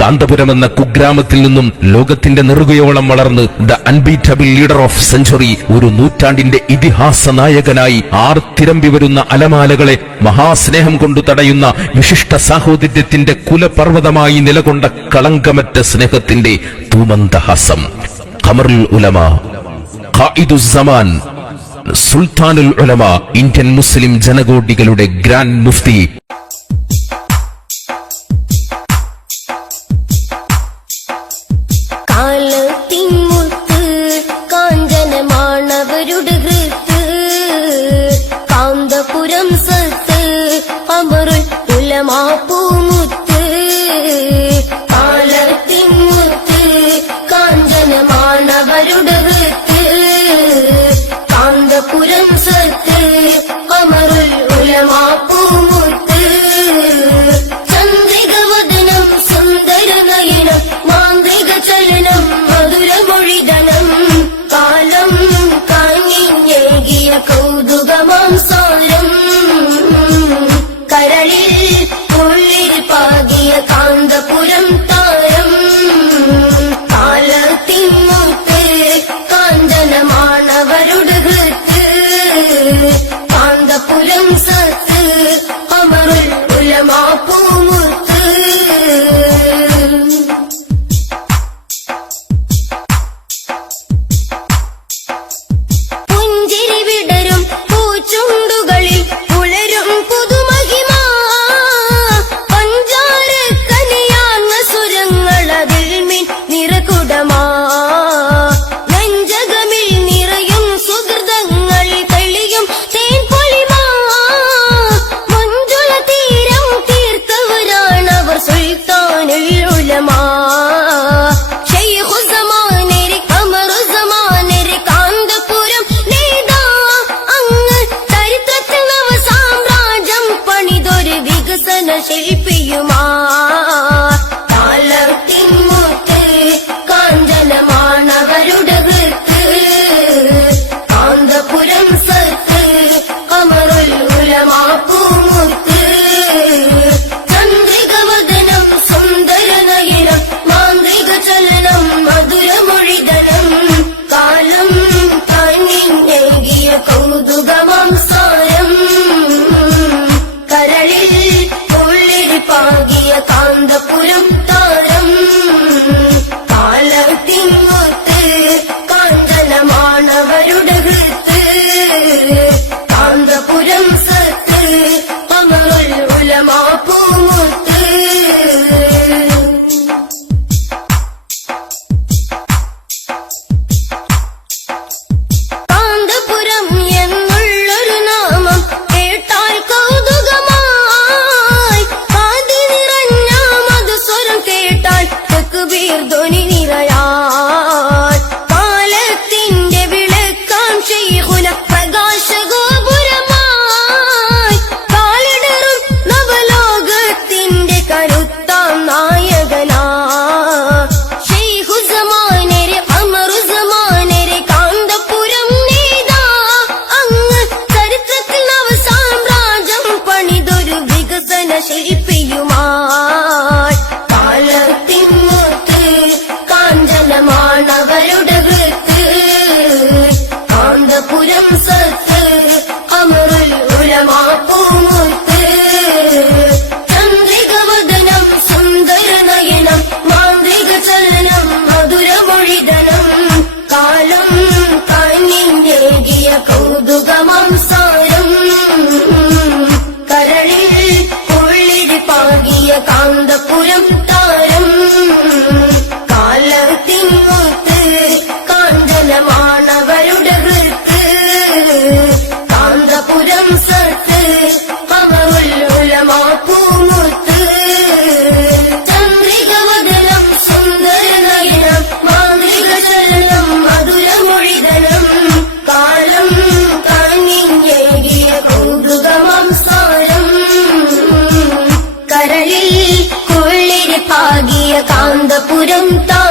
കാന്തപുരം എന്ന കുഗ്രാമത്തിൽ നിന്നും ലോകത്തിന്റെ നെറുകയോളം വളർന്ന് the unbeatable leader of century, ഒരു നൂറ്റാണ്ടിന്റെ ഇതിഹാസ നായകനായി ആർത്തിരമ്പി വരുന്ന അലമാലകളെ മഹാസ്നേഹം കൊണ്ടു തടയുന്ന വിശിഷ്ട സാഹോദര്യത്തിന്റെ കുലപർവ്വതമായി നിലകൊണ്ട കളങ്കമറ്റ സ്നേഹത്തിന്റെ തൂമന്തഹാസം, ഖമറുൽ ഉലമ, ഖായിദുസ്സമാൻ, സുൽത്താനുൽ ഉലമ, ഇന്ത്യൻ മുസ്ലിം ജനകോടികളുടെ ഗ്രാൻഡ് മുഫ്തി. കാന്തപുരം സത്ത് ഖമറുൽ ഉലമ പൂമുത്ത്, കാലത്തിൻമുത്ത് കാഞ്ചനമാണവരുടെ ഹൃത്ത്. കാന്തപുരം സത്ത് ഖമറുൽ ഉലമ പൂമുത്ത്, ചന്ദ്രികവദനം സുന്ദരനയനം മാന്ത്രിക ചലനം മധുരമൊഴിതനം, കാലം കാഞ്ഞേകിയ കൗതുകമാം സാരം, കരളിൽ ഉള്ളിൽ പാകിയ കാന്തപുരം താരം. കാലത്തിൻമുത്ത് കാഞ്ചനമാണവരുടെ ഹൃത്ത്. കാന്തപുരം സത്ത് ഖമറുൽ ഉലമ പൂമുത്ത്. പുഞ്ചിരി വിടരും പൂച്ചുണ്ടുകളിൽ ഉളരും പുതുമഹിമ, പഞ്ചാര കനിയാർന്ന സുരങ്ങളതിൽ മിൻ നിറകുടമാ, നെഞ്ചകമിൽ നിറയും സുഹൃതങ്ങൾ തെളിയും തേൻപൊലിമ. മഞ്ജുള തീരം തീർത്തവരാണവർ സുൽത്താനുൽ ഉലമ. ശൈഖുസ്സമാനരെ ഖമറുസ്സമാനരെ കാന്തപുരം നേതാ, അങ്ങ് ചരിത്രത്തിൽ നവ സാമ്രാജ്യം പണിതൊരു വികസന ശില്പിയുമാ. കാലത്തിൻമുത്ത് കാഞ്ചനമാണവരുടെ ഹൃത്ത്. കാന്തപുരം സത്ത് ഖമറുൽ ഉലമ പൂമുത്ത്, ചന്ദ്രികവദനം സുന്ദരനയനം മാന്ത്രിക ചലനം മധുരമൊഴിതനം, കാലം കാഞ്ഞേകിയ കൗതുകമാം സാരം, കരളിൽ ഉള്ളിൽ പാകിയ കാന്തപുരം താരം. കാലത്തിൻമുത്ത് കാഞ്ചനമാണവരുടെ ഹൃത്ത്. കാന്തപുരം സത്ത് ഖമറുൽ ഉലമ പൂമുത്ത്. കാന്തപുരം എന്നുള്ളൊരു നാമം കേട്ടാൽ കൗതുകമായി, കാതി നിറഞ്ഞ മധുസ്വരം കേട്ടാൽ തക്ബീർ ധ്വനി നിറയാൻ. കാലത്തിന്റെ വിളക്കാം ശൈഖുന പ്രകാശഗോപുരമായി, കാലിടറും നവലോകത്തിന്റെ കരുത്താം നായകനാ. ശൈഖുസ്സമാനരെ ഖമറുസ്സമാനരെ കാന്തപുരം നേതാ, അങ്ങ് ചരിത്രത്തിൽ നവ സാമ്രാജ്യം പണിതൊരു വികസന ശില്പിയുമായി. കാലത്തിൻമുത്ത് കാഞ്ചനമാണവരുടെ ഹൃത്ത്. കാന്തപുരം സത്ത് ഖമറുൽ ഉലമ പൂമുത്ത്, ചന്ദ്രികവദനം സുന്ദരനയനം മാന്ത്രിക ചലനം മധുരമൊഴിതനം, കാലം കാഞ്ഞേകിയ കൗതുകമാം സാരം, കരളിൽ ഉള്ളിൽ പാകിയ കാന്തപുരം താരം. കാലത്തിൻമുത്ത് കാഞ്ചനമാണവരുടെ ഹൃത്ത്. കാന്തപുരം സത്ത് ഖമറുൽ ഉലമ പൂമുത്ത്, ചന്ദ്രികവദനം സുന്ദരനയനം മാന്ത്രിക ചലനം മധുരമൊഴിതനം, കാലം കാഞ്ഞേകിയ കൗതുകമാം സാരം, കരളിൽ ഉള്ളിൽ പാകിയ കാന്തപുരം താരം.